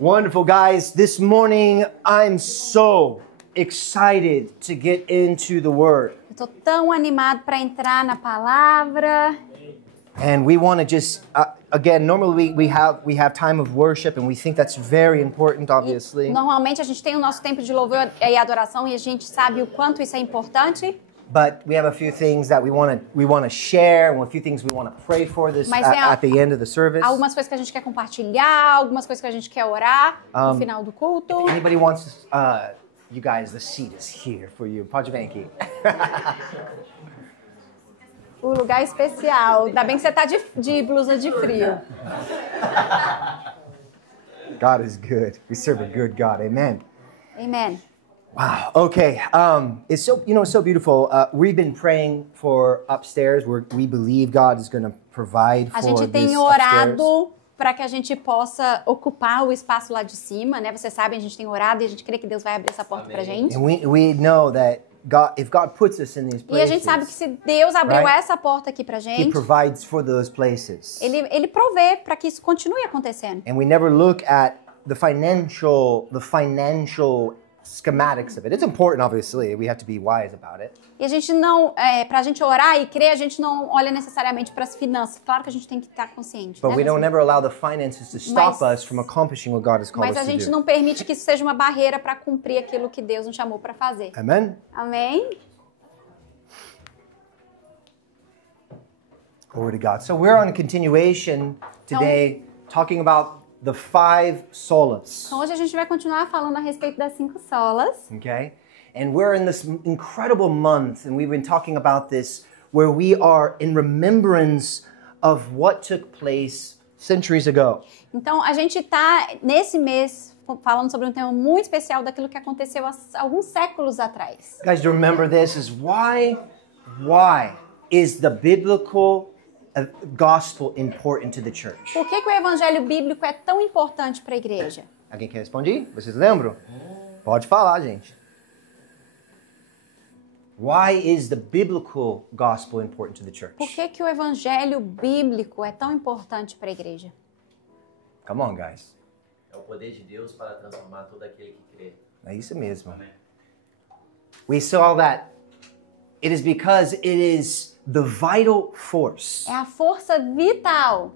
Wonderful, guys. This morning, I'm so excited to get into the Word. Eu tô tão animado para entrar na palavra. And we want to just, again, normally we have time of worship and we think that's very important, obviously. Normalmente a gente tem o nosso tempo de louvor e adoração e a gente sabe o quanto isso é importante. But we have a few things that we want to share, and a few things we want to pray for this at the end of the service. Algumas coisas que a gente quer compartilhar, algumas coisas que a gente quer orar no final do culto. If anybody wants, you guys, the seat is here for you. Pode vir aqui. O lugar especial. Ainda bem que você tá de blusa de frio. God is good. We serve a good God. Amen. Amen. Wow. Okay. It's so it's so beautiful. We've been praying for upstairs. We believe God is going to provide for this upstairs. A gente tem orado para que a gente possa ocupar o espaço lá de cima, né? Vocês sabem, a gente tem orado e a gente crê que Deus vai abrir essa porta pra gente. And we know that if God puts us in these places, e a gente sabe que se Deus abriu essa porta aqui pra gente, He provides for those places. Ele provê para que isso continue acontecendo. And we never look at the financial schematics of it. It's important, obviously. We have to be wise about it. E a gente não, pra gente orar e crer, a gente não olha necessariamente para as finanças. Claro que a gente tem que estar consciente. But we don't never allow the finances to stop us from accomplishing what God has called us to do. Mas a gente não permite que isso seja uma barreira para cumprir aquilo que Deus nos chamou para fazer. Amen. Amém. Glory to God. So we're on a continuation today, talking about the 5 solas. Então hoje a gente vai continuar falando a respeito das 5 solas. Okay? And we're in this incredible month, and we've been talking about this, where we are in remembrance of what took place centuries ago. Então a gente tá nesse mês falando sobre um tema muito especial daquilo que aconteceu há alguns séculos atrás. Guys, to remember this is why is the biblical gospel important to the church? Por que o evangelho bíblico é tão importante para a igreja? Alguém quer responder? Vocês lembram? Pode falar, gente. Why is the biblical gospel important to the church? Por que o evangelho bíblico é tão importante para a igreja? Come on, guys. É o poder de Deus para transformar todo aquele que crê. É isso mesmo. Amém. We saw that it is because it is the vital force. É a força vital.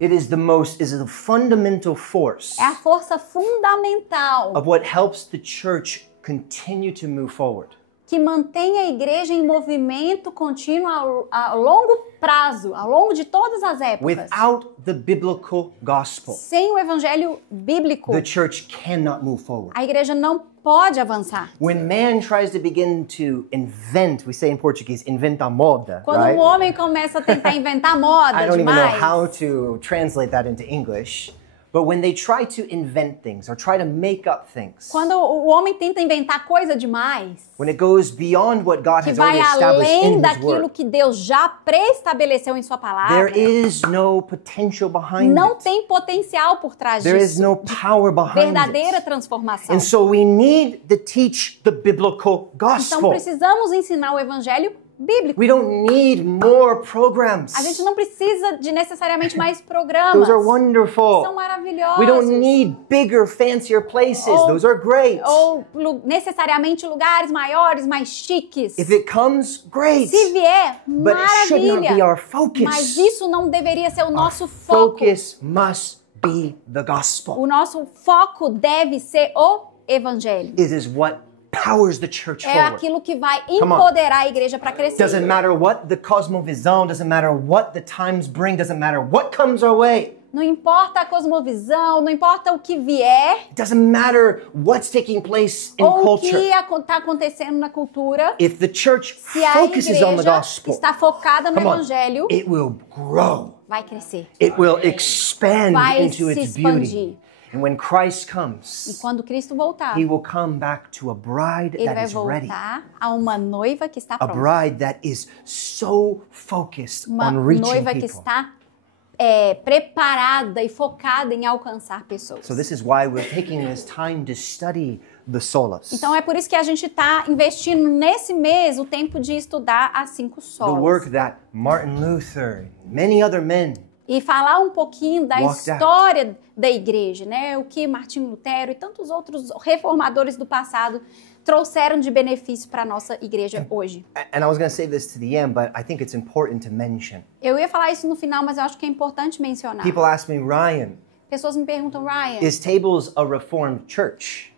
It is the fundamental force É a força fundamental of what helps the church continue to move forward. Que mantém a igreja em movimento contínuo a longo prazo, ao longo de todas as épocas. Without the biblical gospel, sem o evangelho bíblico, the church cannot move forward. A igreja não pode avançar. When man tries to begin to invent, we say in Portuguese, inventa moda, quando right? o homem começa a tentar inventar moda I don't demais. even know how to translate that into English. But when they try to invent things or try to make up things, quando o homem tenta inventar coisa demais, when it goes beyond what God que has vai already established além in His daquilo Word, que Deus já preestabeleceu em sua palavra, there is no potential behind não it. tem potencial por trás There is disso. no power behind Verdadeira it. transformação. And so we need to teach the biblical Então gospel. precisamos ensinar o evangelho bíblico. We don't need more programs. A gente não precisa de necessariamente mais programas. Those are wonderful. São maravilhosos. We don't need bigger, fancier places. Those are great. Ou necessariamente lugares maiores, mais chiques. If it comes, great. Se vier, But it should not be maravilha. our focus. Mas isso não deveria ser o nosso Our foco. focus must be the gospel. O nosso foco deve ser o evangelho. It is what powers the church É forward. aquilo que vai on. empoderar a igreja para crescer. Doesn't matter what the cosmovisão, doesn't matter what the times bring, doesn't matter what comes our way. Não importa a cosmovisão, não importa o que vier, It doesn't matter what's taking place in ou o culture. que está acontecendo na cultura. If the church Se a focuses on the igreja gospel, está focada no come on, evangelho, it will grow. vai crescer. It will expand Vai into se its expandir. beauty. And when Christ E comes, quando Cristo voltar, He will come back to a bride ele that vai is ready. voltar a uma noiva que está A pronta. bride that is so focused Uma on reaching noiva que people. está preparada e focada em alcançar pessoas. So this is why we're taking this time to study the solas. Então é por isso que a gente está investindo nesse mês o tempo de estudar as 5 The solas. work that Martin Luther and many other men e falar um pouquinho da Walked história da igreja, né? O que Martinho Lutero e tantos outros reformadores do passado trouxeram de benefício para a nossa igreja hoje. And I was going to save this to the end, but I think it's important to mention. Eu ia falar isso no final, mas eu acho que é importante mencionar. People ask me, Ryan, Pessoas me perguntam, Ryan, is Tables a Reformed church?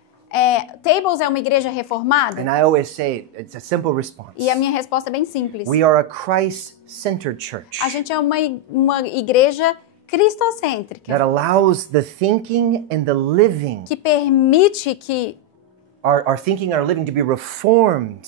Tables é uma igreja reformada? And I always say it's a simple response. E a minha resposta é bem simples. We are a Christ-centered church A gente é uma igreja cristocêntrica that allows the thinking and the living, que permite que our thinking and our living to be reformed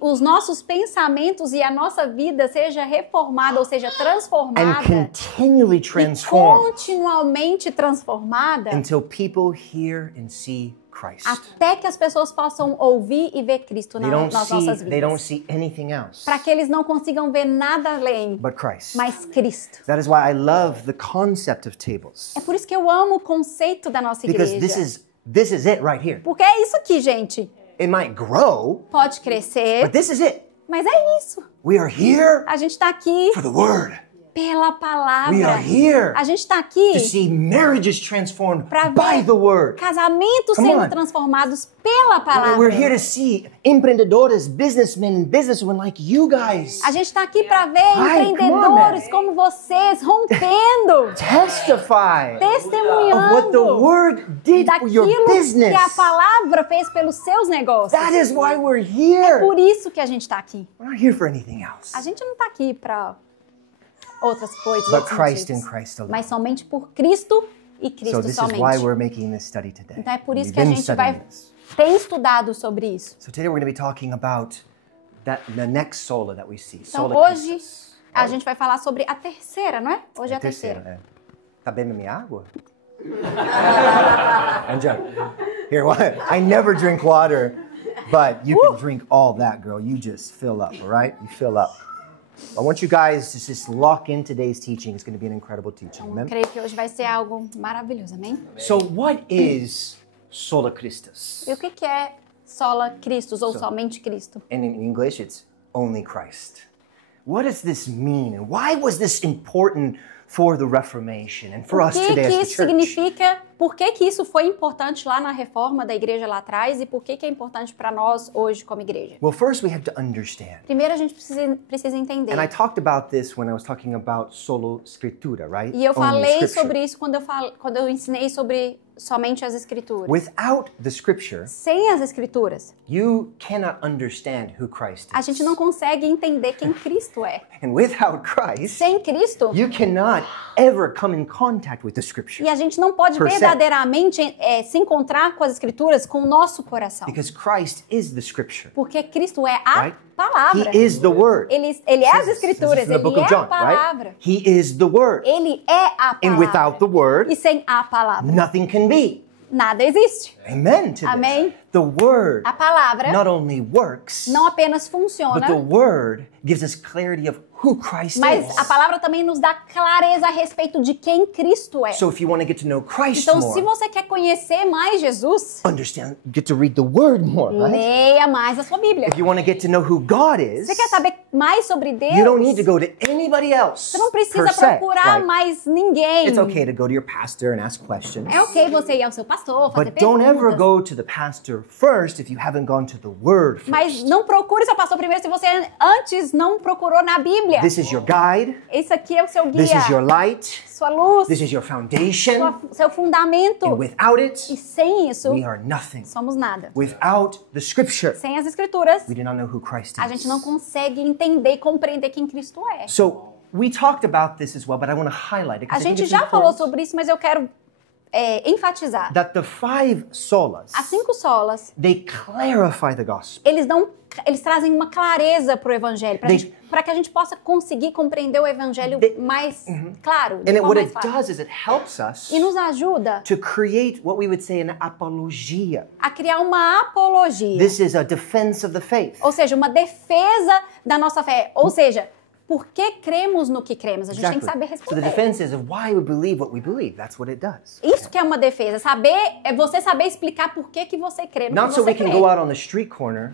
os nossos pensamentos e a nossa vida seja reformada, ou seja, and transformada continually e transformed continuamente transformada until people hear and see Christ. até que as pessoas possam ouvir e ver Cristo nas nossas They don't vidas. see anything else Para que eles não consigam ver nada além, but Christ. mas Cristo. That is why I love the concept of tables. É por isso que eu amo o conceito da nossa Because igreja. this is it right here. Porque é isso aqui, gente. It might grow, Pode crescer, but this is it. mas é isso. We are here A gente está aqui for the word. pela palavra. We are here A gente está aqui to see marriages transformed para by ver the word. casamentos Come sendo on. transformados pela palavra. We're here to see empreendedores, businessmen and businesswomen like you guys A gente está aqui para ver Ai, empreendedores come on, como vocês rompendo, testify of what the testemunhando word did for your daquilo que a business. palavra fez pelos seus negócios. That is why we're here. Por isso que a gente está aqui. We're not here for anything else A gente não está aqui para outras coisas, but outros Christ motivos, and Christ alone. mas somente por Cristo e So Cristo this is somente. why we're making this study today. Então é por isso We've que a been gente vai studying this. tem estudado sobre isso. So today we're going to be talking about the next sola that we see. Então Sola hoje Christus. a gente vai falar sobre a terceira, não é? Hoje é a terceira. É. Tá bebendo minha água? I'm joking. Here, what? I never drink water, but you can drink all that, girl. You just fill up, all right? You fill up. I want you guys to just lock in today's teaching. It's going to be an incredible teaching. Eu Amen? creio que hoje vai ser algo maravilhoso, amém? So what is sola Christus? E o que é sola Christus ou somente Cristo? And in English, it's only Christ. What does this mean? And why was this important for the Reformation and for O us que today que as the isso church? significa? Por que que isso foi importante lá na reforma da igreja lá atrás e por que que é importante para nós hoje como igreja? Well, first we have to understand. Primeiro a gente precisa entender. And I talked about this when I was talking about solo scriptura, right? E eu Only falei scripture. sobre isso quando eu ensinei sobre somente as escrituras. Without the scripture, Sem as escrituras, you cannot understand who Christ a is. gente não consegue entender quem Cristo é. And without Christ, Sem Cristo, you cannot ever come in contact with the scripture. e a gente não pode Per se. verdadeiramente se encontrar com as escrituras com o nosso coração. Because Christ is the scripture, Porque Cristo é a right? palavra. He is the word. Ele é as This escrituras, is the ele book of é John, a palavra. right? He is the word. Ele é a And without the palavra. word, E sem a palavra, nothing can be. nada existe. Amen to Amém. this. The word A palavra not only works, não apenas but funciona, the word gives us clarity of who Christ mas is. a palavra também nos dá clareza a respeito de quem Cristo é. So if you want to get to know Christ Então, se more, você quer conhecer mais Jesus, understand, get to read the word more, right? leia mais a sua Bíblia. If you want to get to know who God is, Você quer saber mais sobre Deus? you don't need to go to anybody else. Você não precisa per se, procurar right? mais ninguém. It's okay to go to your pastor and ask questions. É ok você ir ao seu pastor, fazer But don't ever perguntas. go to the pastor first if you haven't gone to the word first. Mas não procure seu pastor primeiro se você antes não procurou na Bíblia. This is your guide. Esse aqui é o seu This is your guia, light. sua luz, This is your foundation. seu fundamento. And without E it, sem isso, we are nothing. somos nada. Without the scripture, Sem as escrituras, we do not know who Christ a gente is. não consegue entender e compreender quem Cristo é. So we talked about this as well, but I want to highlight it A because I think gente it's já falou important sobre isso, mas eu quero enfatizar. that the 5 solas, As 5 solas, they clarify the gospel. eles trazem uma clareza para o evangelho, They- para que a gente possa conseguir compreender o evangelho mais claro, de And forma what mais it fácil. does is it helps us E nos ajuda to create what we would say an apologia. a criar uma apologia, This is a defense of the faith. ou seja, uma defesa da nossa fé. Ou seja, por que cremos no que cremos? A gente tem que saber So the responder. defense is of why we believe what we believe. That's what it does. Isso que é uma defesa. É você saber explicar por que que você crê no Not que so você we can crê. go out on the street corner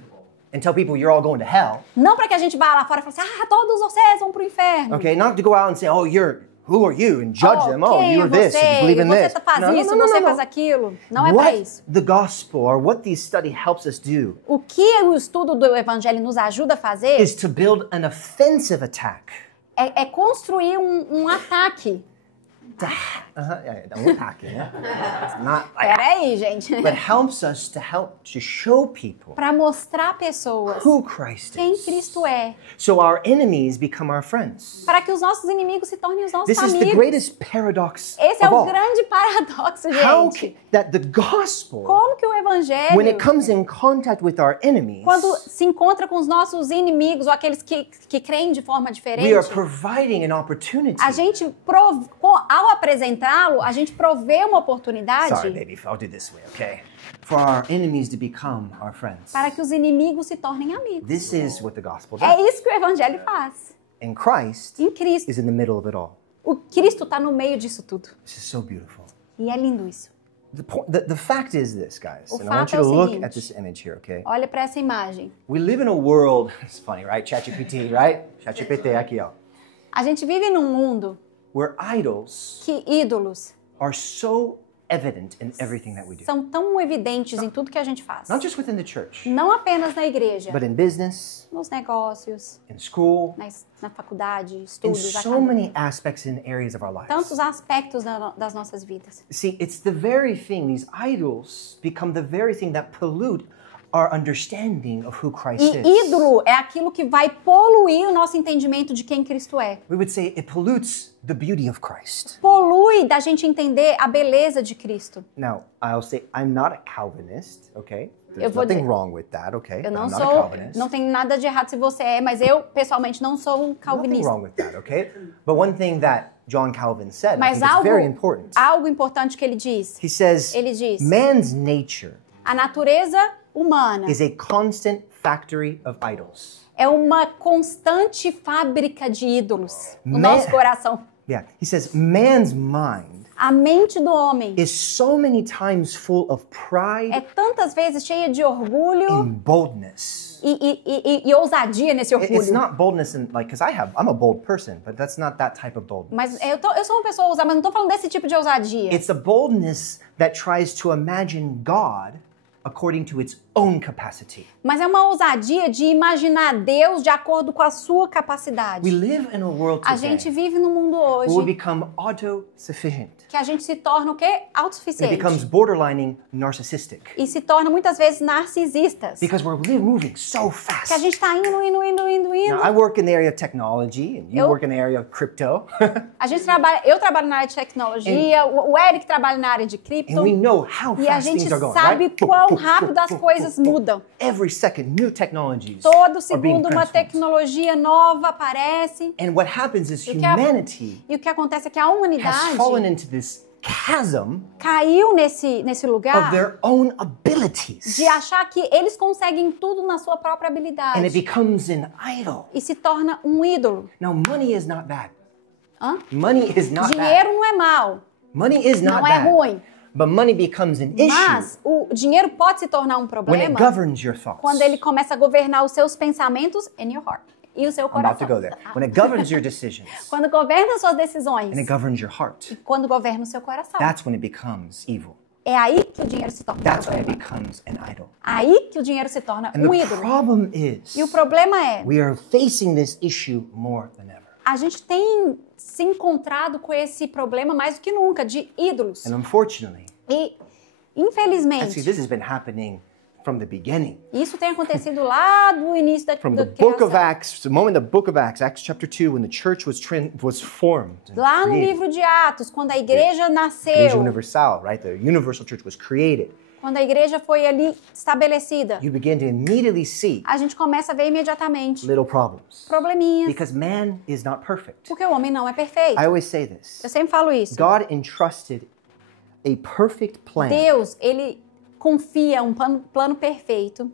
and tell people you're all going to hell. Não para que a gente vá lá fora e fale assim, todos vocês vão pro inferno. Okay, not to go out and say, oh, you're who are you? And judge them. Oh, quem you're é this, you believe in você this. faz isso, você faz aquilo. Não é para isso. What the gospel or what the study helps us do O que o estudo do evangelho nos ajuda a fazer is to build an offensive attack. é construir um ataque. Um ataque, né? It's not like, Peraí, gente. but helps us to show people Para mostrar pessoas who Christ quem is. Cristo é. So our enemies become our friends. Para que os nossos inimigos se tornem os nossos This is the amigos. greatest paradox Esse é of o all. grande paradoxo, How gente. that the gospel, Como que o when evangelho, it comes in contact with our enemies, quando se encontra com os nossos inimigos ou aqueles que creem de forma we are diferente, providing an opportunity. a gente, ao apresentá-lo, a gente provê uma oportunidade Sorry, baby, I'll do it this way, okay? For our enemies to become our friends. para que os inimigos se tornem amigos. This is what the gospel É does. isso que o evangelho faz. And Christ Em Cristo. is in the middle of it all. O Cristo está no meio disso tudo. This is so beautiful. E é lindo isso. The fact is this, guys, O and I want fato you é to o look seguinte. at this image here, okay? Olha para essa imagem. We live in a world, it's funny, right? ChatGPT, right? ChatGPT aqui, ó. A gente vive num mundo Where idols que ídolos are so evident in everything that we do. são tão evidentes em tudo que a gente faz. Not just within the church, Não apenas na igreja, but in business, nos negócios, in school, na faculdade, in estudos, so academia. many aspects and areas of our lives. Tantos aspectos das nossas vidas. See, it's the very thing, these idols become the very thing that pollute our understanding of who Christ E is. ídolo é aquilo que vai poluir o nosso entendimento de quem Cristo é. We would say it pollutes the beauty of Christ. Polui da gente entender a beleza de Cristo. Now, I'll say I'm not a Calvinist, okay? Eu There's vou nothing dizer- wrong with that, okay? Eu não I'm not a sou, Calvinist. não tem nada de errado se você é, mas eu pessoalmente não sou um Nothing calvinista. wrong with that, okay? But one thing that John Calvin said, I Mas think is very important. algo importante que ele diz. He says, Ele diz, man's nature a natureza humana is a constant factory of idols. é uma constante fábrica de ídolos no Man- nosso coração. Yeah, he says, man's mind A mente do homem is so many times full of é pride tantas vezes cheia de orgulho and boldness. e ousadia nesse It's orgulho. not boldness in, like, because I'm a bold person, but that's not that type of boldness. Mas eu sou uma pessoa ousada, mas não estou falando desse tipo de ousadia. It's a boldness that tries to imagine God according to its own capacity. Mas é uma ousadia de imaginar Deus de acordo com a sua capacidade. We live in a world A today gente vive num mundo where we hoje become auto-sufficient. que a gente se torna o quê? It Autossuficiente. becomes borderlining narcissistic. E se torna muitas vezes narcisistas. Because we're moving so fast. Que a gente está indo. Now, I work in the area of technology, and you Eu- work in the area of crypto. Eu trabalho na área de tecnologia, o Eric trabalha na área de cripto. And we know how E a fast gente things are going, sabe right? quão rápido as coisas mudam. Every second, new technologies Todo are being segundo uma transformed. tecnologia nova aparece. And what happens is E o que a- humanity E o que acontece é que a has humanidade fallen into this chasm caiu nesse of lugar their own abilities. de achar que eles conseguem tudo na sua própria And it habilidade. becomes an idol. E se torna um ídolo. Now, money is not bad. Hã? Money is not Dinheiro bad. não é mal, Money is not não é bad. ruim. But money becomes an issue Mas o dinheiro pode se tornar um when it problema governs your thoughts. quando ele começa a governar os seus pensamentos and your heart. E o seu I'm about to coração. go there. When it governs your decisions Quando governa as suas decisões. and it governs your heart, Quando governa o seu coração. that's when it becomes evil. É aí que o dinheiro se torna um That's when it problema. becomes an idol. Aí que o dinheiro se torna And um the ídolo. problem is E o problema é, we are facing this issue more than ever. a gente tem se encontrado com esse problema mais do que nunca, de ídolos. And unfortunately, E, actually, infelizmente, this has been happening from the beginning. isso tem acontecido lá do início da From the da book of criação. Acts, the moment the book of Acts, Acts chapter 2, when the church was formed. and Lá no created. livro de Atos, quando a igreja Igreja nasceu, Universal, right? The universal church was created. quando a igreja foi ali estabelecida, You begin to immediately see a gente começa a ver imediatamente little problems. probleminhas, Because man is not perfect. porque o homem não é perfeito. I always say this. Eu sempre falo isso. God entrusted a perfect plan Deus, ele confia um plano perfeito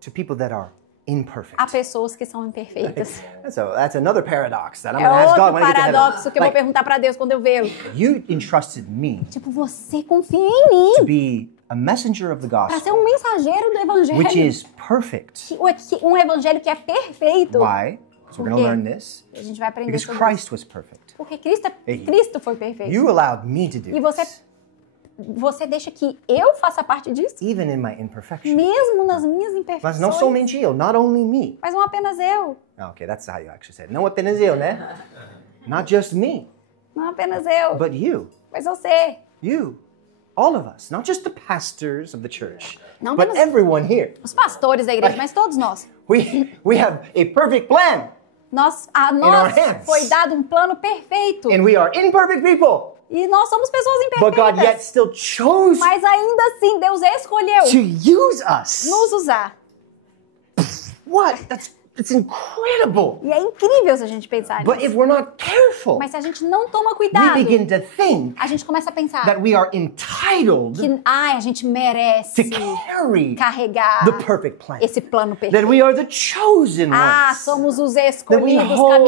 to people that are imperfect. a pessoas que são imperfeitas. So that's another paradox that I'm É going to ask God outro when I get to heaven. paradoxo que eu vou Like, perguntar pra Deus quando eu vê-lo. you entrusted me Tipo, você confia em to mim be a messenger of the pra ser gospel, um mensageiro do which evangelho. is perfect. Um evangelho que é perfeito. Why? So Por we're going to quê? learn this A gente vai aprender because sobre isso. Christ was perfect. Porque Cristo foi perfeito. You allowed me to do E você deixa que eu faça parte disso? this, even in my imperfection. Mesmo nas minhas Mas imperfeições. não somente eu, not only me. Mas não apenas eu. Okay, that's how you actually said it. Não apenas eu, né? Not just me, Não apenas eu. but you. Mas você. You. All of us. Not just the pastors of the church, Não but apenas everyone here. os pastores da igreja, mas todos nós. We have a perfect plan, A our nós hands. foi dado um plano perfeito. and we are imperfect people. E nós somos pessoas But God yet imperfeitas. still chose Mas ainda assim, Deus escolheu to use us. nos usar. What? That's incredible. E é incrível se a gente pensar But nisso. if we're not careful, Mas se a gente não toma we cuidado, begin to think a gente começa a pensar that we are entitled que a gente merece to carry carregar the perfect plan. esse plano That perfeito. we are the chosen Ah, ones. somos os escolhidos hold-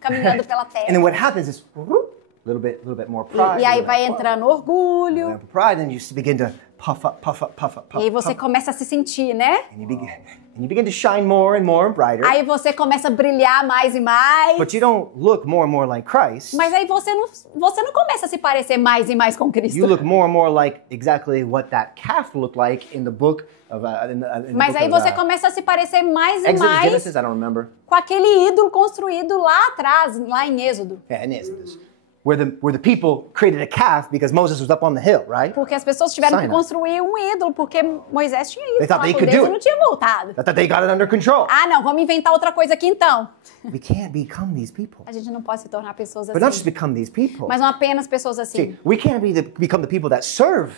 caminhando pela And then terra. what happens is a little bit more pride. E aí a little vai bit more entrando orgulho. pride, and you begin to puff up. E aí você começa a se sentir, né? And you begin to shine more and more and brighter. Aí você começa a brilhar mais e mais. But you don't look more and more like Christ. Mas aí você não começa a se parecer mais e mais com Cristo. You look more and more like exactly what that calf looked like in the book of Mas aí você começa a se parecer mais e Exodus, mais Genesis, I don't remember. com aquele ídolo construído lá atrás, lá em Êxodo. Yeah, in Exodus. Where the people created a calf because Moses was up on the hill, right? Porque as pessoas tiveram que Sinai. construir um ídolo, porque Moisés tinha ido They thought falar they com could Deus do e it. não tinha voltado. That they got it under control. Ah, não, vamos inventar outra coisa aqui então. We can't become these people. A gente não pode se tornar pessoas But not just assim. become these people. Mas não apenas pessoas assim. See, we can't become the people that serve.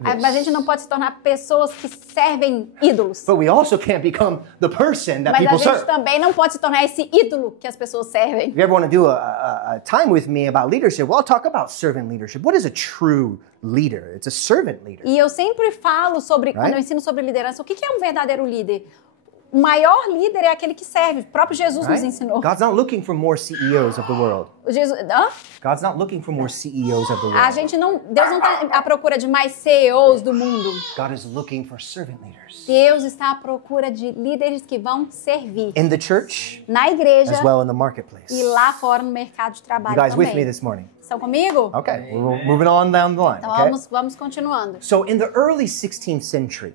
Mas a gente não pode se tornar pessoas que servem ídolos. But we also can't become the person that Mas a people gente serve. também não pode se tornar esse ídolo que as pessoas servem. If you ever want to do a time with me about leadership, well, I'll talk about servant leadership. What is a true leader? It's a servant leader. E eu sempre falo sobre, quando eu ensino sobre liderança, o que é um verdadeiro líder? O maior líder é aquele que serve. O próprio Jesus nos Right? ensinou. God's not looking for more CEOs of the world. God's not looking for more CEOs of the A world. gente não, Deus não está à procura de mais CEOs do mundo. God is looking for servant leaders. Deus está à procura de líderes que vão servir In the church, na igreja as well in the marketplace. e lá fora no mercado de You trabalho guys with me também. this morning? Estão comigo? Okay, we're moving on down the line. Então Okay? vamos continuando. So in the early 16th century,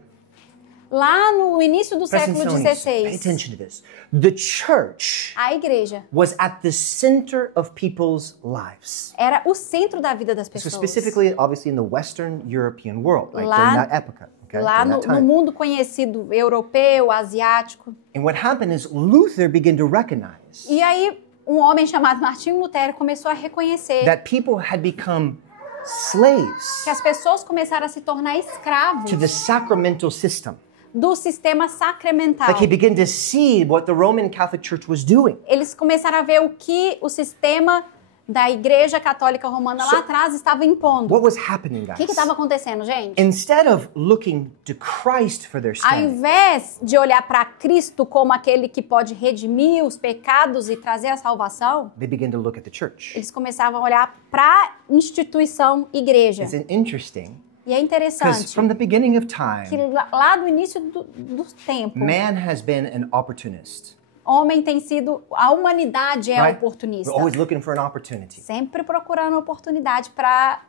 Lá no início do Preston século Stonings, pay XVI, attention to this. The church a igreja was at the center of people's lives. era o centro da vida das So pessoas. specifically, obviously, in the Western European world, like Lá- during that epoch, okay, Lá during that no time. mundo conhecido europeu, asiático. And what happened is Luther began to recognize E aí um homem chamado Martinho Lutero começou a reconhecer that people had become slaves que as pessoas começaram a se tornar escravos to the sacramental system. do sistema sacramental. Like he began to see what the Roman Catholic Church was doing. Eles começaram a ver o que o sistema da Igreja Católica Romana lá atrás estava impondo. What was happening, O que guys? estava acontecendo, gente? Instead of looking to Christ for their Ao standing, invés de olhar para Cristo como aquele que pode redimir os pecados e trazer a salvação, they began to look at the church. eles começavam a olhar para a instituição igreja. It's interesting E é because interessante from the beginning of que time, lá do início do tempo, man has been an opportunist. homem tem sido, a humanidade é Right? oportunista. We're always looking for an opportunity. Sempre procurando oportunidade para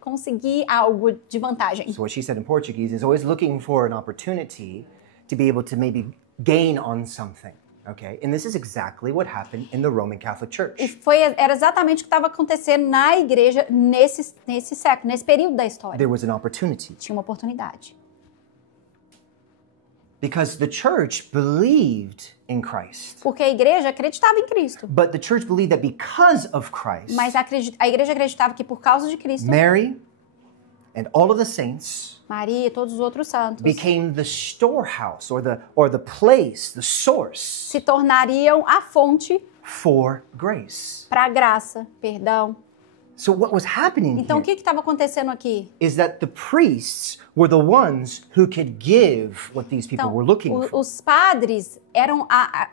conseguir algo de vantagem. So what she said in Portuguese is always looking for an opportunity to be able to maybe gain on something. Okay? And this is exactly what happened in the Roman Catholic E Church. era exatamente o que estava acontecendo na igreja nesse século, nesse período da história. There was an opportunity Tinha uma oportunidade. because the church believed in Christ. Porque a igreja acreditava em Cristo. But the church believed that because of Christ, Mas a igreja acreditava que por causa de Cristo, Mary and all of the saints Maria e todos os outros santos became the storehouse or the place, the source se tornariam a fonte for grace. para a graça, perdão. So what was happening Então o here que estava acontecendo aqui? is that the priests were the ones who could give what these people Então, were looking for. os padres eram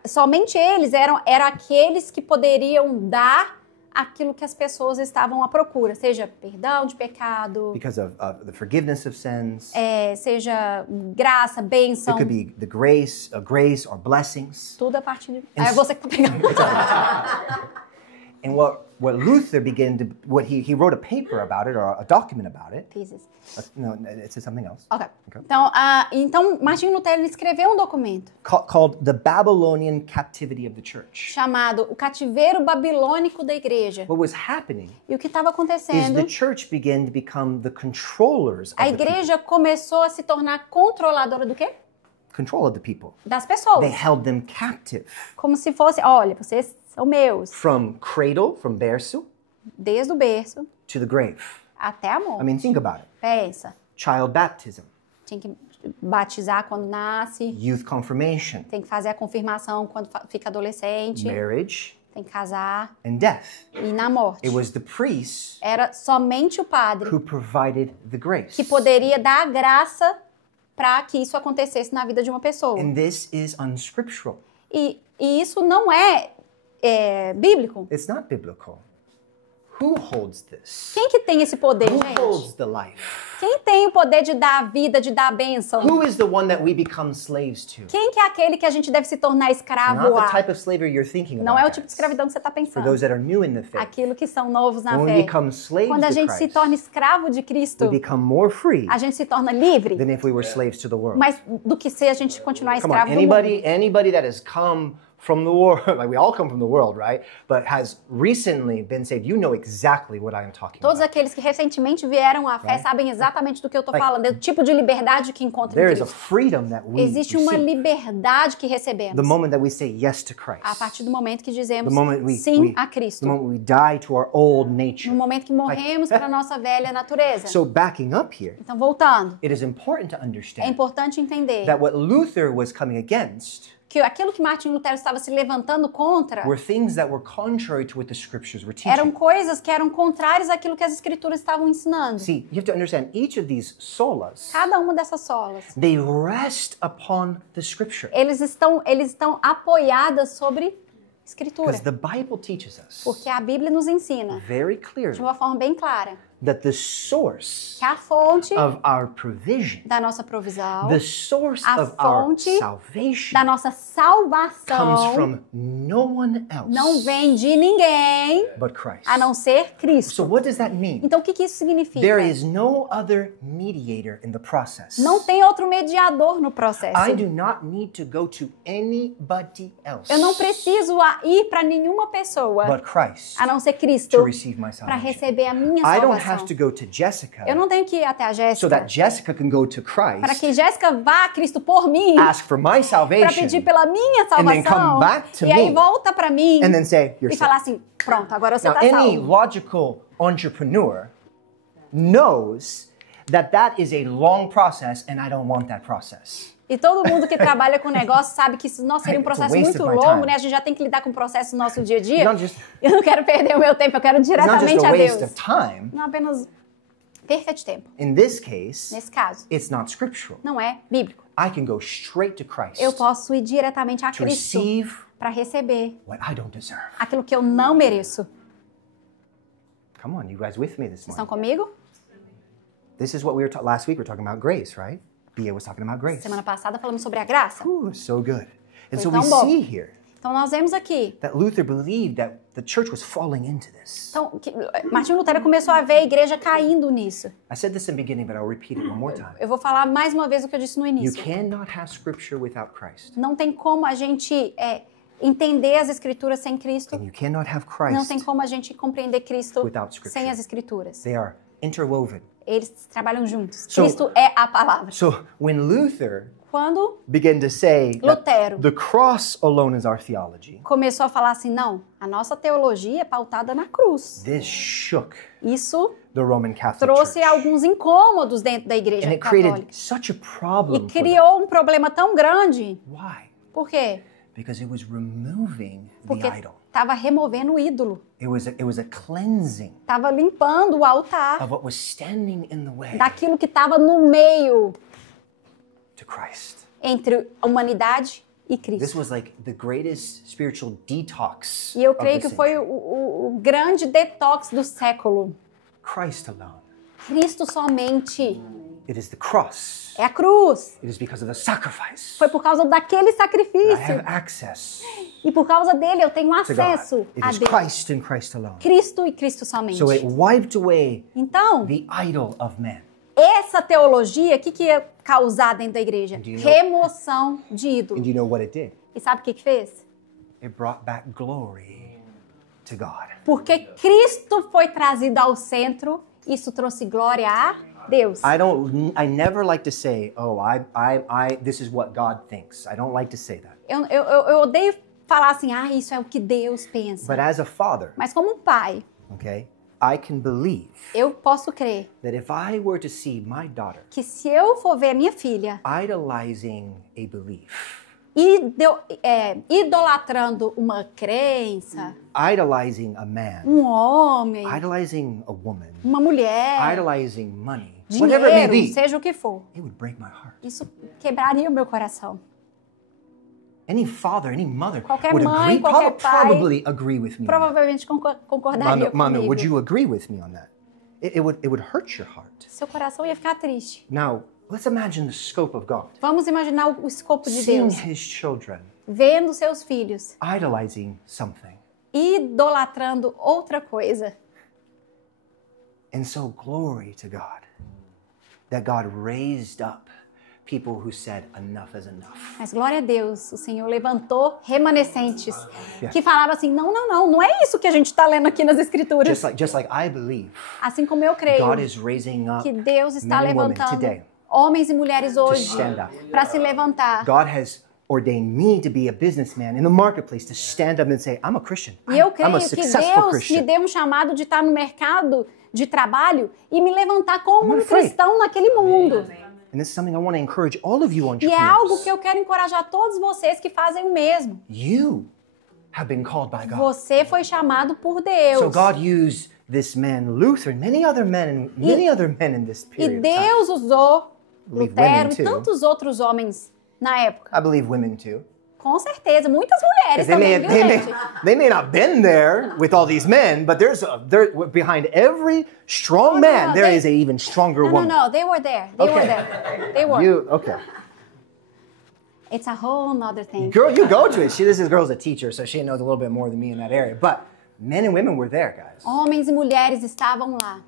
somente eles eram aqueles que poderiam dar aquilo que as pessoas estavam à procura, seja perdão de pecado, because of the forgiveness of sins. seja graça, bênção, It could be the grace or blessings. tudo a partir de... É você que tá pegando. And what Luther began to, what he wrote a paper about it, or a document about it. Thesis. No, it says something else. Ok. Okay. Então, Martinho Lutero ele escreveu um documento Called The Babylonian Captivity of the Church. chamado O Cativeiro Babilônico da Igreja. What was happening E o que estava is acontecendo? the church began to become the controllers A of the people. igreja começou a se tornar controladora do quê? Control of the people. Das pessoas. They held them captive. Como se fosse, olha, vocês são meus. From cradle, from berço, Desde o berço to the grave. até a I morte. mean, think about it. Pensa. Child baptism, Tinha que batizar quando nasce. youth confirmation, Tem que fazer a confirmação quando fica adolescente. marriage, Tem que casar. and death. E na morte. It was the priest Era somente o padre who provided the grace. que poderia dar a graça para que isso acontecesse na vida de uma pessoa. And this is unscriptural. E isso não é bíblico. It's not biblical. Who holds this? Quem que tem esse poder, Who gente? holds the life? Quem tem o poder de dar a vida, de dar a bênção? Who is the one that we become slaves to? Quem que é aquele que a gente deve se tornar escravo Not the a? type of slavery you're thinking Não é o about. tipo de guys. escravidão que você está For pensando. those that are new in the faith, Aquilo que são novos na when we fé. become slaves Quando a to gente se Christ, torna escravo de Cristo, we become more free a gente se torna livre, than if we were slaves to the world. mas do que se a gente continuar Come on, escravo do mundo. anybody that has come from the world, like we all come from the world, right? But has recently been saved, you know exactly what I am talking Todos about. aqueles que recentemente vieram à fé Right? sabem exatamente do que eu estou falando. É o tipo de liberdade que encontra em There is a Cristo. freedom that we Existe uma receive liberdade que the recebemos moment that we say yes to Christ. a partir do momento que dizemos The moment sim a Cristo. the moment we die to our old nature. No momento que morremos para a nossa velha natureza. So backing up here, Então, voltando, it is important to é understand importante entender that what Luther was coming against que aquilo que Martin Lutero estava se levantando contra were things that were contrary to what the scriptures were eram teaching. coisas que eram contrárias àquilo que as escrituras estavam ensinando. See, you have to understand each of these solas, Cada uma dessas solas, they rest upon the scripture. eles estão apoiadas sobre escritura. Because the Bible teaches us Porque a Bíblia nos ensina very de clearly uma forma bem clara that the source que a fonte of our provision, da nossa provisão, the source a of our fonte salvation da nossa comes salvação from no one não else vem de ninguém but Christ. a não ser Cristo. So what does that mean? Então, o que isso significa? There is no other mediator in the process. Não tem outro mediador no processo. I do not need to go to anybody else Eu não preciso ir para nenhuma pessoa but Christ a não ser to Cristo receive my para salvation. receber a minha I don't salvação. have to go to Jessica Eu não tenho que ir até a so Jéssica that Jessica can go to para Christ, que Jéssica vá a Cristo por mim, ask for my para salvation, pedir pela minha and then salvação, come back to e aí me, volta para mim and then say, you're e falar saved. assim, pronto, agora você Now, está any salvo. logical entrepreneur knows that that is a long process and I don't want that process. E todo mundo que trabalha com negócio sabe que isso seria um It's a processo waste muito of my longo, time. né? A gente já tem que lidar com o processo no nosso dia a It's dia. not just, Eu não quero perder o meu tempo, eu quero it's not just diretamente a a waste Deus. of time. Não apenas perca de tempo. In this case, Nesse caso, it's not scriptural. não é bíblico. I can go straight to Christ Eu posso ir diretamente a to Cristo receive para receber what I don't deserve. aquilo que eu não mereço. Come on, you guys with me this Vocês estão morning? comigo? This is what we were last week. We were talking about grace, right? Bia was talking about grace. Semana passada falamos sobre a graça. Ooh, so good. And Foi so we tão bom. see here Então nós vemos aqui. that Luther believed that the church was falling into this. Então, Martinho Lutero começou a ver a igreja caindo nisso. I said this in the beginning, but I'll repeat it one more time. Eu vou falar mais uma vez o que eu disse no You início. cannot have scripture without Christ. Não tem como a gente entender as escrituras sem Cristo. And you cannot have Não tem Christ. como a gente compreender Cristo Without scripture. sem as escrituras. They are interwoven. Eles trabalham juntos. So- Cristo é a palavra. So when Luther Quando began to say that Lutero the cross alone is our theology, começou a falar assim, não, a nossa teologia é pautada na cruz. this shook Isso the Roman Catholic trouxe Church. alguns incômodos dentro da igreja And it created católica. such a problem E for them. criou um problema tão grande. Why? Por quê? Because it was removing Porque the idol. estava removendo o ídolo. It was a cleansing Estava limpando o altar of what was standing in the way daquilo que estava no meio to Christ. entre a humanidade e This Cristo. was like the greatest spiritual detox E eu of creio the que foi century. o grande detox do século. Christ alone. Cristo somente. It is the cross. É a cruz. It is because of the sacrifice. Foi por causa daquele I have sacrifício. access E por causa dele eu tenho to acesso God. It a is Deus. Christ and Christ alone. Cristo e Cristo somente. So it wiped away Então, the idol of man. essa teologia, o que ia causar dentro da igreja? Do you know- Remoção de And ídolo. do you know what it did? E sabe o que fez? It brought back glory to God. Porque Cristo foi trazido ao centro, isso trouxe glória a Deus. I never like to say, oh, this is what God thinks. I don't like to say that. Eu odeio falar assim, isso é o que Deus pensa. But as a father, Mas como pai, okay, I can believe eu posso crer that if I were to see my daughter que se eu for ver a minha filha idolizing a belief, idolatrando uma crença, idolizing a man, um homem, idolizing a woman, uma mulher, idolizing money, whatever it may dinheiro, be, seja o que for, it would break my heart. isso quebraria o meu coração. Any father, any mother Qualquer would mãe, agree, qualquer pai, probably agree with me. on that. Provavelmente concordaria Manu, comigo. would you agree with me on that? It would hurt your heart. Seu coração ia ficar triste. Now, let's imagine the scope of God. Vamos imaginar o escopo de Seeing Deus. his children Vendo seus filhos idolizing something. idolatrando outra coisa. And so glory to God that God raised up people who said enough is enough. Mas glória a Deus, o Senhor levantou remanescentes Yeah. que falaram assim, não é isso que a gente está lendo aqui nas Escrituras. Just like I believe Assim como eu creio God is raising up que Deus está men and women levantando today. homens e mulheres hoje stand up. para se levantar. God has ordained me to be a businessman in the marketplace to stand up and say, I'm a Christian. E eu I'm creio a que successful Deus me Christian. deu um chamado de estar no mercado de trabalho e me levantar como I'm um afraid. cristão naquele mundo. And this is something I want to encourage all of you E é algo entrepreneurs. que eu quero encorajar todos vocês que fazem o mesmo. You have been called by God. Você foi chamado por Deus. So God used this man Luther and many other men in this E period of time. Deus usou Believe Lutero women e too. tantos outros homens na época. I believe women too. Com certeza, muitas mulheres They também, viu, gente? they may not been there with all these men, but behind every strong man no, there they- is an even stronger No, woman. they were there. They were Okay. there. They were. Okay. It's a whole nother thing. Girl, you go to it. This girl's a teacher, so she knows a little bit more than me in that area. But men and women were there, guys. Homens e mulheres estavam lá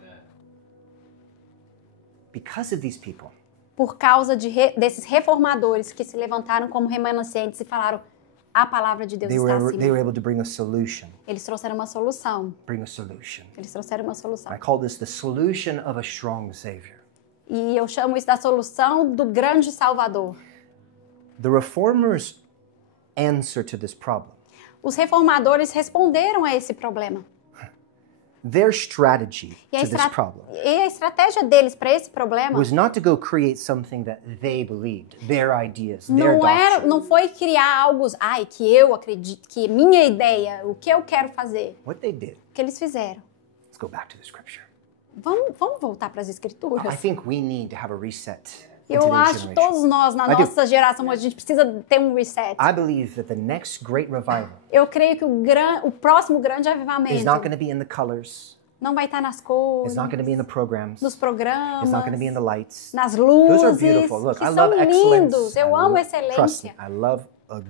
Because of these people, por causa desses reformadores que se levantaram como remanescentes e falaram a palavra de Deus they está were acima. able to bring a solution. Eles trouxeram uma solução. Bring a solution. Eles trouxeram uma solução. I call this the solution of a strong Savior. E eu chamo isso da solução do grande Salvador. The reformers' answer to this problem, Os reformadores responderam a esse problema. their strategy E to this problem, a estratégia deles para esse problema was not to go create something that they believed, their ideas, their doctrine. não foi criar algo, que eu acredito, que é minha ideia, o que eu quero fazer. What they did, O que eles fizeram? let's go back to the scripture. Vamos voltar para as I escrituras? think we need to have a reset in Eu today's acho que generation. todos nós, na I do. nossa geração, a gente precisa ter um reset. I believe that the next great revival Eu creio que o próximo grande is avivamento not going to be in the colors, não vai estar nas cores, it's not going to be in the programs, nos programas, it's not going to be in the lights. nas Those are luzes, beautiful. Look, que I são love excellence. lindos. Eu I amo trust me, excelência. I love a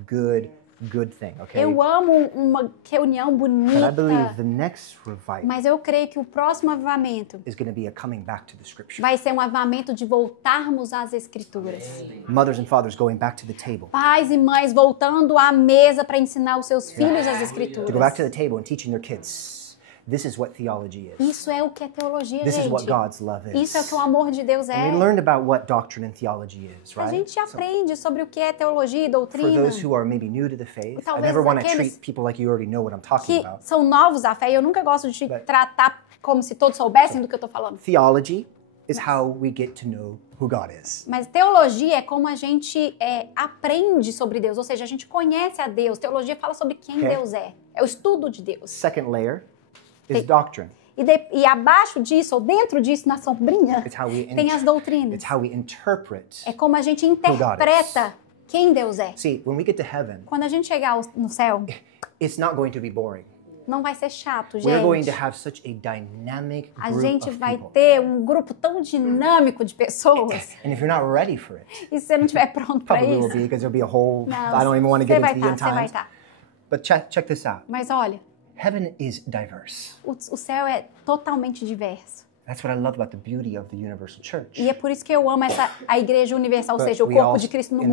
good thing, okay? Eu amo uma reunião But bonita. I believe the next revival Mas eu creio que o próximo avivamento is going to be a coming back to the scripture. vai ser um avivamento de voltarmos às escrituras. Mothers and fathers going back to the table. Pais e mães voltando à mesa para ensinar os seus filhos as To escrituras. go back to the table and teaching their kids. This is what theology is. Isso é o que é teologia, This is what gente. God's love is. Isso é o que o amor de Deus é. And we learned about what doctrine and theology is, A right? gente aprende sobre o que é teologia e For doutrina. those who are maybe new to the faith, I Talvez never want to aqueles treat people like you already know what I'm talking Que about. são novos à fé. E eu nunca gosto de But- tratar como se todos soubessem do que eu estou falando. Theology is how we get to know who God is. Mas teologia é como a gente aprende sobre Deus. Ou seja, a gente conhece a Deus. Teologia fala sobre quem Okay. Deus é. É o estudo de Deus. Second layer is Tem- doctrine. E abaixo disso, ou dentro disso, na sombrinha, It's how we tem as doutrinas. It's how we interpret É como a gente God interpreta quem Deus é. See, when we get to heaven, Quando a gente chegar no céu, it's not going to be boring. não vai ser chato, We're going to gente. have such a dynamic A group gente of vai people. ter um grupo tão dinâmico de pessoas. And if you're not ready for it, E se você não estiver pronto para probably will isso, be because there'll be a whole, não, I don't even want to você get vai into the end estar, você vai times. estar. But check this out. Mas olha, Heaven is diverse. o céu é totalmente diverso. That's what I love about the beauty of the universal church. E é por isso que eu amo a igreja universal, ou But seja, o we corpo also- de Cristo no in the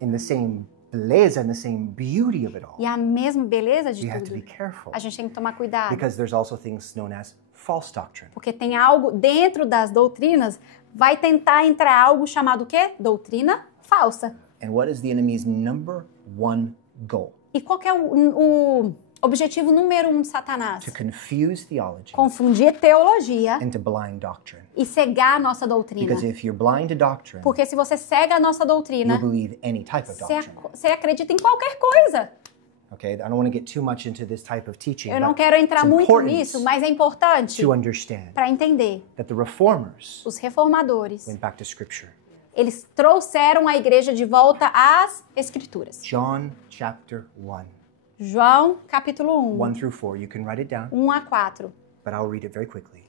mundo. same beleza, in the same beauty of it all. E a mesma beleza de We have to be tudo. careful A gente tem que tomar cuidado. because there's also things known as false doctrine. Porque tem algo dentro das doutrinas, vai tentar entrar algo chamado o quê? Doutrina falsa. And what is the enemy's number one goal? E qual que é o objetivo número 1 de Satanás? To confuse theology Confundir teologia into blind doctrine. e cegar a nossa doutrina. Because if you're blind to doctrine, Porque se você cega a nossa you'll doutrina, believe any type of doctrine. você acredita em qualquer coisa. Okay, I don't want to get too much into this type of teaching. Eu não but quero entrar it's muito important nisso, mas é importante to understand para entender. that the reformers Os reformadores, went back to Scripture. eles trouxeram a igreja de volta às escrituras. John chapter 1, João, capítulo 1 through 4. You can write it down, 1 a 4. but I'll read it very quickly.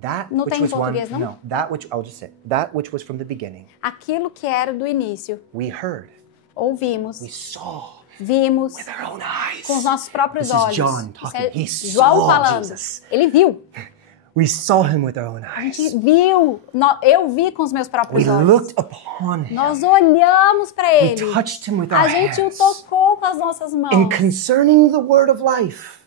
That Não which tem em was one, português, não? no, that which I'll just say, that which was from the beginning, Aquilo que era do início, we heard, ouvimos, we saw vimos with our own eyes. com os nossos próprios This is olhos. John Isso talking. é He João saw falando. Jesus. Ele viu. We saw him with our own A eyes. gente viu. Eu vi com os meus We próprios olhos. looked upon him. Nós olhamos para We ele. touched him with our A gente o hands. tocou com as nossas mãos. And concerning the word of life,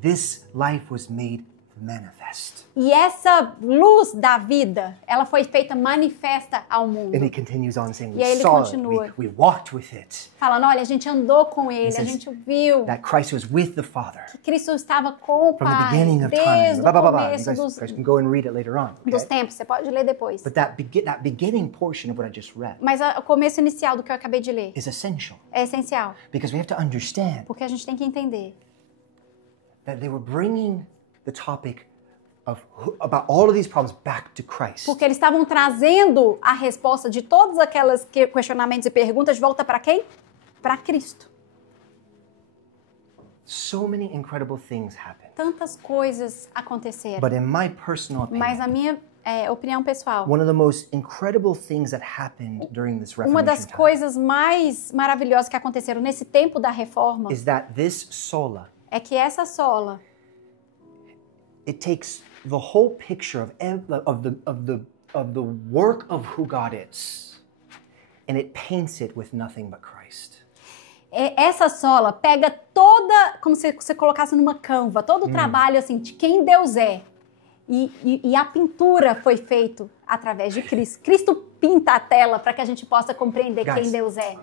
this life was made manifest. E essa luz da vida, ela foi feita manifesta ao mundo. And he continues on saying, E we aí ele saw it, continua. we walked with it, Falando, olha, a gente andou com ele, a says gente o viu. that Christ was with the Father Que Cristo estava com o from the Pai beginning of time. desde o Blah, blah, blah, blah. You começo guys can go and read it later on. dos Okay? tempos. Você pode ler depois. But that beginning portion of what I just read Mas o começo inicial do que eu acabei de ler is essential é essencial. because we have to understand Porque a gente tem que entender that they were bringing the topic about all of these problems back to Christ. porque eles estavam trazendo a resposta de todos aqueles questionamentos e perguntas de volta para quem? Para Cristo. So many incredible things happened. Tantas coisas aconteceram. But in my personal opinion, Mas na minha opinião pessoal, one of the most incredible things that happened during this uma das Reformation time coisas mais maravilhosas que aconteceram nesse tempo da reforma is that this sola, é que essa sola, it takes the whole picture of the work of who God is, and it paints it with nothing but Christ. essa sola pega toda, como se você colocasse numa canva, todo o trabalho assim de quem Deus é. E a pintura foi feita através de Cristo. Cristo pinta a tela para que a gente possa compreender Guys. quem Deus é.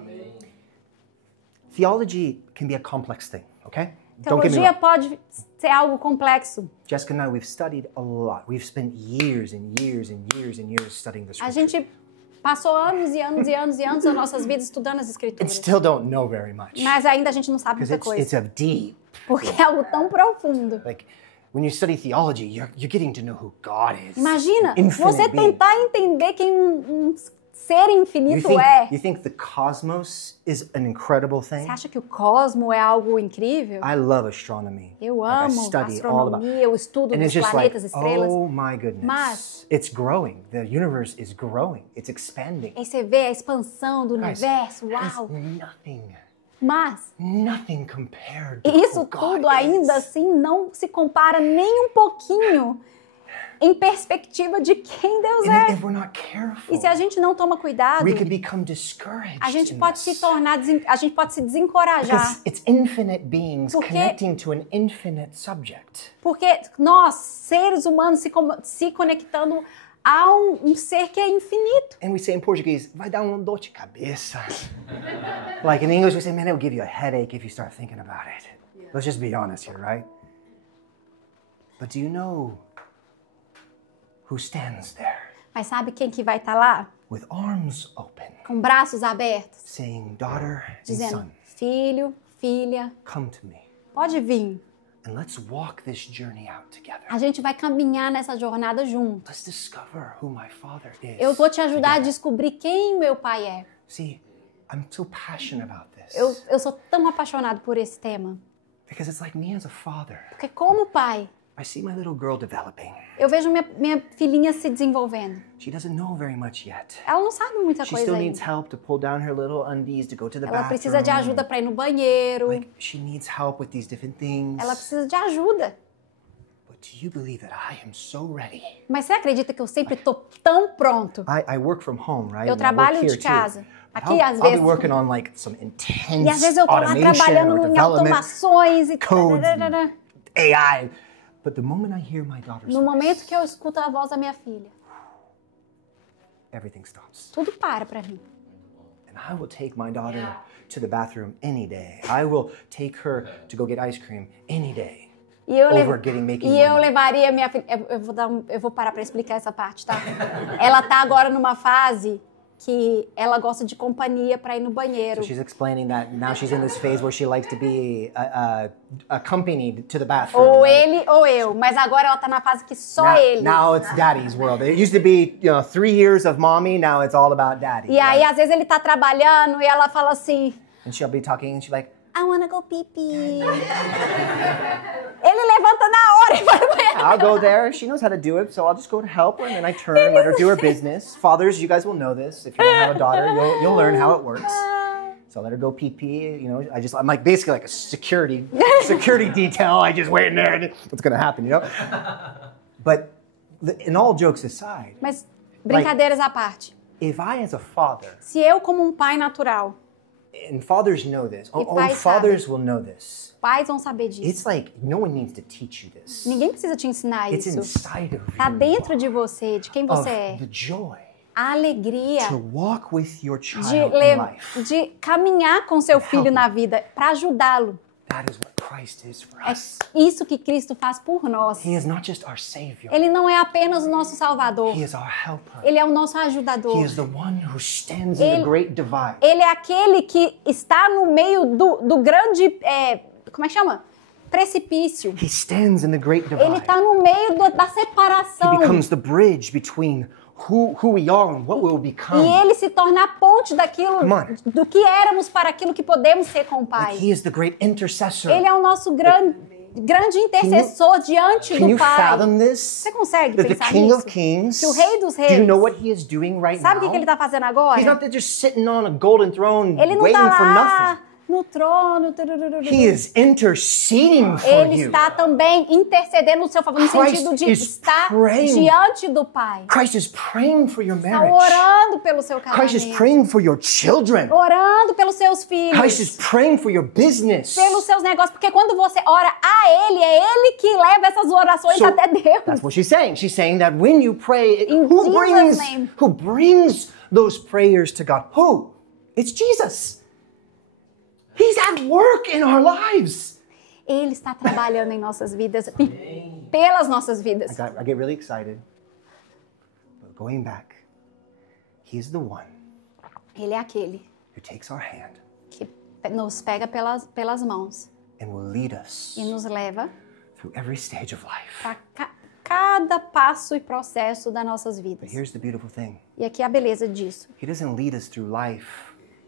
Theology can be a complex thing, okay? Don't get me Teologia wrong. pode ser algo complexo. Jessica and I, we've studied a lot. We've spent years and years and years and years studying the A scripture. gente passou anos e anos e anos e anos das nossas vidas estudando as And escrituras. still don't know very much. Mas ainda a gente não sabe Because muita it's coisa. a deep, Porque é algo tão profundo. like, when you study theology, you're getting to know who God is. Imagina Infinite você being. tentar entender quem um ser You infinito think, é. you think the cosmos is an incredible thing? Você acha que o cosmo é algo incrível? I love astronomy. Eu Like, I amo study all about astronomia, o estudo And dos it's just like, planetas, estrelas. oh my goodness. Mas- It's growing. The universe is growing. It's expanding. Aí você vê a expansão do Guys, universo, that uau! is nothing. Mas Nothing compared to isso who God tudo ainda is. assim não se compara nem um pouquinho em perspectiva de quem Deus And é. if we're not careful, E se a gente não toma cuidado, we could become discouraged. a gente in pode this. se tornar, a gente pode se desencorajar. Because it's infinite beings Porque- connecting to an infinite subject. Porque nós, seres humanos, se conectando a um ser que é infinito. And we say in Portuguese, vai dar dor de cabeça. Like in English, we say, man, it'll give you a headache if you start thinking about it. Let's just be honest here, right? But do you know who stands there Mas sabe quem que vai estar lá? with arms open, Com braços abertos, saying, daughter and dizendo, son, filho, filha, come to me, pode vir. and let's walk this journey out together. A gente vai caminhar nessa jornada junto. Let's discover who my Father is. Eu vou te ajudar a together. descobrir quem meu pai é. See, I'm so passionate about this. Eu sou tão apaixonado por esse tema. Because it's like me as a father. Porque como pai, I see my little girl developing. eu vejo minha filhinha se desenvolvendo. She doesn't know very much yet. Ela não sabe muita She coisa still needs ainda. help to pull down her little undies to go to the Ela bathroom. precisa de ajuda para ir no banheiro. Like, she needs help with these different things. Ela precisa de ajuda. But do you believe that I am so ready? Mas você acredita que eu sempre tô tão pronto? I work from home, right? Eu And I trabalho work here de casa. too. Aqui, às I'll be vezes. working on like some intense E às vezes eu tô lá automation trabalhando or em development, automações e codes, tararara. AI. But the moment I hear my daughter's No momento voice, que eu escuto a voz da minha filha, everything stops. tudo para pra mim. And I will take my daughter to the bathroom any day. I will take her to go get ice cream any day. E eu, Over getting making e more eu money. levaria minha filha. Eu vou parar pra explicar essa parte, tá? Ela tá agora numa fase que ela gosta de companhia pra ir no banheiro. So she's explaining that now she's in this phase where she likes to be accompanied to the bathroom. Ou right? ele ou eu. Mas agora ela tá na fase que só ele. Now it's daddy's world. It used to be, 3 years of mommy. Now it's all about daddy. E aí, right? às vezes, ele tá trabalhando e ela fala assim: And she'll be talking and she's like, I wanna go pee-pee. Ele levanta na hora e vai no banheiro. I'll go there. She knows how to do it, so I'll just go to help her, and then I turn and let her do her business. Fathers, you guys will know this. If you don't have a daughter, you'll learn how it works. So I let her go pee-pee. I'm like basically like a security detail. I just wait in there, and what's gonna happen, But in all jokes aside, Mas, brincadeiras à parte. if I as a father, Se eu, como pai natural, and fathers know this, pais fathers will know this. pais vão saber disso. It's like no one needs to teach you this. Ninguém precisa te ensinar It's isso. inside of Tá you. dentro de você, de quem Of você é. the joy A alegria to walk with your child de, in life. de caminhar com seu filho na vida para ajudá-lo. That is what Christ is for É us. isso que Cristo faz por nós. He is not just our Savior. Ele não é apenas o nosso Salvador. He is our helper. Ele é o nosso He ajudador. is the one who stands in the great divide. Ele é aquele que está no meio do grande, como é que chama? Precipício. He stands in the great Ele divide. está no meio da He separação. becomes the bridge between who we are and what we'll become. E ele se torna a ponte daquilo, Come on. do que éramos para aquilo que podemos ser com o Pai. He is the great intercessor. Ele é o nosso grande intercessor diante Can do you Pai. fathom this? Você consegue That the pensar King nisso? of Kings, Que o Rei dos do you Reis, know what he is doing right sabe o now? que ele está fazendo agora? He's not just sitting on a golden throne Ele não waiting está for lá nothing. no trono. He is interceding for Ele you. está também intercedendo no seu favor, no Christ sentido de is estar praying. diante do Pai. Christ is praying for your Está marriage. orando pelo seu Christ is casamento. praying for your children. Orando pelos seus Christ is filhos. praying for your business. Pelos seus negócios. Porque quando você ora a Ele, é Ele que leva essas orações So, até Deus. That's what she's saying. She's saying that when you pray, In Jesus' name. who brings those prayers to God? Who? It's Jesus. He's at work in our lives. Ele está trabalhando em nossas vidas, pelas nossas vidas. I get really excited. But going back, he's the one Ele é aquele who takes our hand que nos pega pelas mãos and will lead us e nos leva through every stage of life. para cada passo e processo das nossas But vidas. here's the beautiful thing. E aqui a beleza disso. He doesn't lead us through life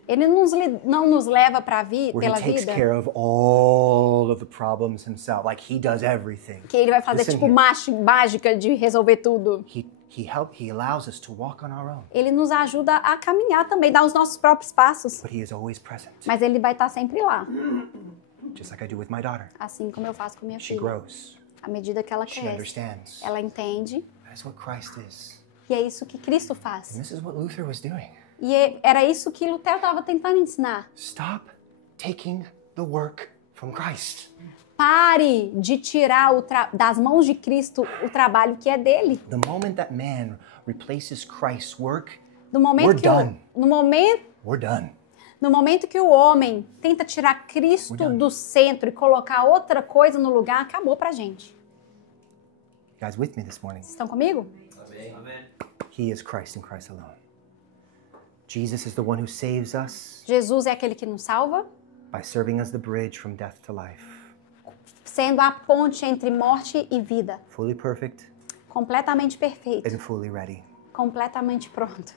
Ele não nos leva pela where he takes vida care of all of the problems himself, like he does everything. que ele vai fazer Listen tipo here. mágica de resolver tudo. He allows us to walk on our own, Ele nos ajuda a caminhar também, dar os nossos próprios passos. but he is always present, Mas ele vai estar sempre lá, just like I do with my daughter. assim como eu faço com minha She filha. grows, À medida que ela she cresce, understands. ela entende. That's what Christ is. E é isso que Cristo And faz. this is what Luther was doing. E era isso que Lutero estava tentando ensinar. Stop taking the work from Christ. Pare de tirar das mãos de Cristo o trabalho que é dele. The moment that man replaces Christ's work, No momento We're que done. no we're done. momento que o homem tenta tirar Cristo do centro e colocar outra coisa no lugar, acabou pra gente. You guys with me this morning? Vocês estão comigo? Amém. Amém. He is Christ and Christ alone. Jesus is the one who saves us Jesus é aquele que nos salva, by serving as the bridge from death to life. sendo a ponte entre morte e vida, Fully perfect completamente perfeito, and fully ready. completamente pronto.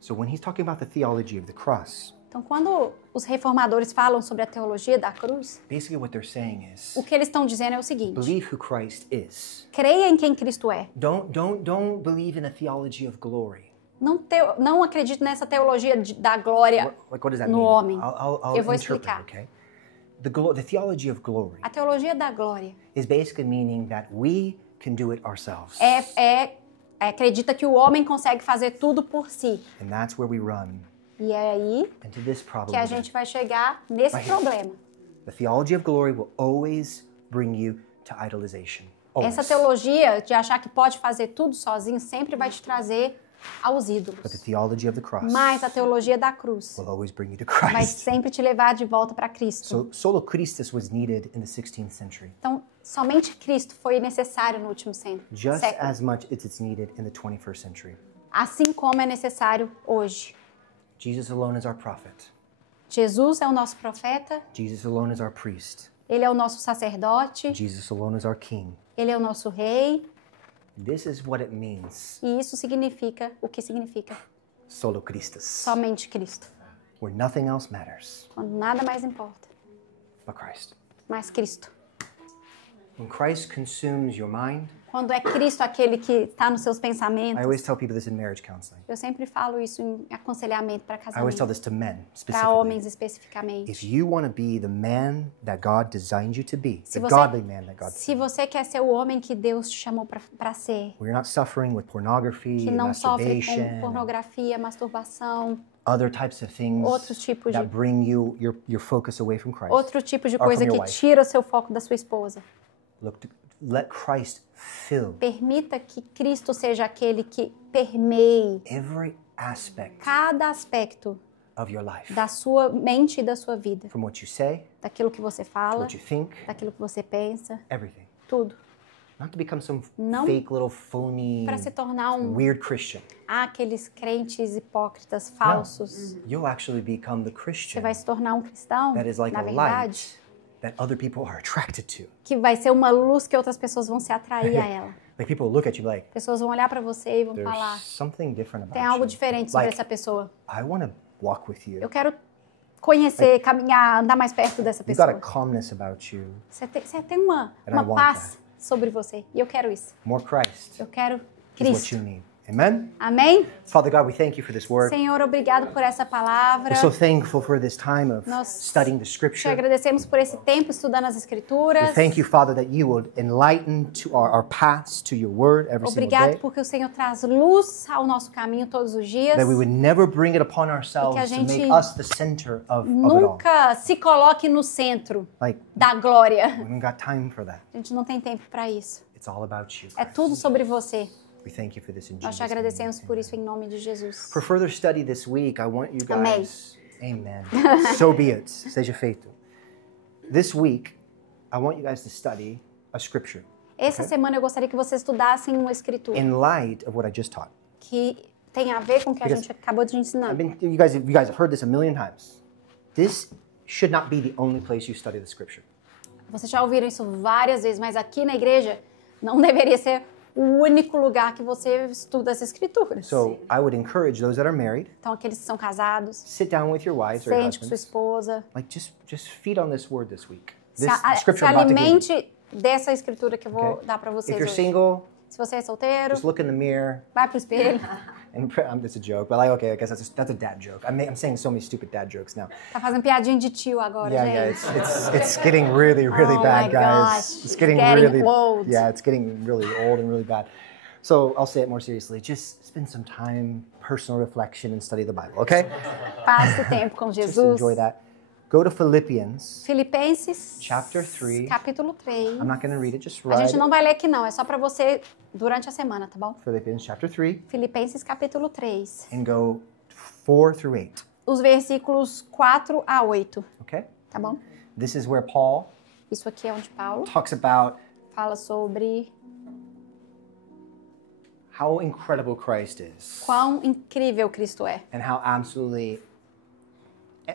So when he's talking about the theology of the cross, Então, quando os reformadores falam sobre a teologia da cruz, basically what they're saying is, o que eles estão dizendo é o seguinte: believe who Christ is. creia em quem Cristo é. Don't believe in a theology of glory. Não acredite nessa teologia da glória What does that no mean? homem. I'll Eu vou interpret, explicar. okay? The theology of glory A teologia da glória is basically meaning that we can do it ourselves. acredita que o homem consegue fazer tudo por si. And that's where we run E é aí into this problem. que a gente vai chegar nesse problema. The theology of glory will always bring you to idolization. Always. Essa teologia de achar que pode fazer tudo sozinho sempre vai te trazer aos But the ídolos. theology of the cross Mas a teologia da cruz will always bring you to vai Christ. sempre te levar de volta para Cristo. So solo Christus was needed in the 16th century, Então, somente Cristo foi necessário no último just século. as much as it's needed in the 21st century. Assim como é necessário hoje. Jesus alone is our prophet. Jesus é o nosso profeta, Jesus alone is our priest. ele é o nosso sacerdote, Jesus alone is our king. ele é o nosso rei, This is what it means, e isso significa o que significa solo Christus, somente Cristo. where nothing else matters Quando nada mais importa, but Christ. mas Cristo. When Christ consumes your mind, Quando é Cristo aquele que está nos seus I pensamentos, always tell people this in marriage counseling. eu sempre falo isso em aconselhamento para I always tell casamento, this to men para specifically. homens If especificamente. you want to be the man that God designed you to be, Se the você, godly man that God se você quer ser o homem que Deus te chamou para ser, where you're not suffering with pornography, que não sofre masturbation, com pornografia, masturbação, other types of things outros tipos that de bring your focus away from Christ. outro tipo de Or from coisa your que wife. tira o seu foco da sua esposa. Let Christ fill Permita que Cristo seja aquele que permeie every aspect cada aspecto of your life, da sua mente e da sua vida, from what you say, daquilo que você fala, what you think, daquilo que você pensa, everything. tudo, Not to become some Não fake little phony, para se tornar weird Christian. aqueles crentes hipócritas falsos. You'll actually become the Você Christian vai se tornar um cristão, that is like na a verdade, light that other people are attracted to. que vai ser uma luz que outras pessoas vão se atrair a ela. Like people look at you like, Pessoas vão olhar para você e vão there's falar: something different about tem algo you. diferente sobre Like, essa pessoa. I want to walk with you. Eu quero conhecer, caminhar, andar mais perto dessa You've got a pessoa. calmness about you. Você tem uma And I want paz sobre você. E eu quero isso. More Christ Eu quero is what Cristo. you need. Amen? Amém? Father God, we thank you for this word. Senhor, obrigado por essa palavra. We're so thankful for this time of Nós studying the Te scripture. agradecemos por esse tempo estudando as We Escrituras. thank you, Father, that you would enlighten to our paths to your word every single Obrigado day. porque o Senhor traz luz ao nosso caminho todos os dias. That we would never bring it upon ourselves to gente make us the center of it all. Nunca se coloque no centro Like, da glória. we don't got time for that. A gente não tem tempo para isso. It's all about you. É tudo sobre você. We thank you for this in Nós Jesus' te agradecemos name. por isso em nome de Jesus. For further study this week, I want you Amém. guys. Amen. So be it. Seja feito. This week, I want you guys to study a scripture Essa semana eu gostaria que vocês estudassem uma escritura in light of what I just taught. que tem a ver com o que a Because gente acabou de ensinar. You guys have heard this a million times. This should not be the only place you study the scripture. Vocês já ouviram isso várias vezes, mas aqui na igreja não deveria ser o único lugar que você estuda as escrituras. So I would encourage those that are married, Então, aqueles que são casados, sit down with your wives or your sente com sua husbands. esposa, Like just feed on this word this week. se, This se scripture I'm about to give you. alimente dessa escritura que eu vou Okay? dar para If vocês you're hoje. single, Se você é solteiro, just look in the mirror vai pro espelho. and pray. It's a joke, but like, okay, I guess that's a dad joke. I'm saying so many stupid dad jokes now. Tá fazendo piadinha de tio agora, Yeah, gente. it's getting really Oh bad, my guys. gosh, It's getting it's getting really old. Yeah, it's getting really old and really bad. So I'll say it more seriously. Just spend some time, personal reflection, and study the Bible. Okay? Passe tempo com Just Jesus. enjoy that. Go to Philippians Filipenses, Chapter 3. capítulo 3. I'm not going to read it. Just A write gente it. não vai ler aqui não, é só para você durante a semana, tá bom? Philippians chapter 3 Filipenses capítulo 3. and go 4 through 8. Os versículos 4 a 8, Okay? tá bom? This is where Paul Isso aqui é onde Paulo talks about fala sobre how incredible Christ is quão incrível Cristo é. and how absolutely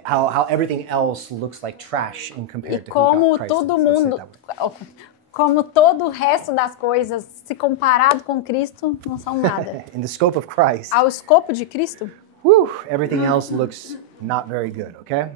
how everything else looks like trash in E compared to como who Christ todo is. Let's say it mundo, that way. como todo o resto das coisas, se comparado com Cristo, não são nada. In the scope of Christ, Ao escopo de Cristo, everything else looks not very good, okay?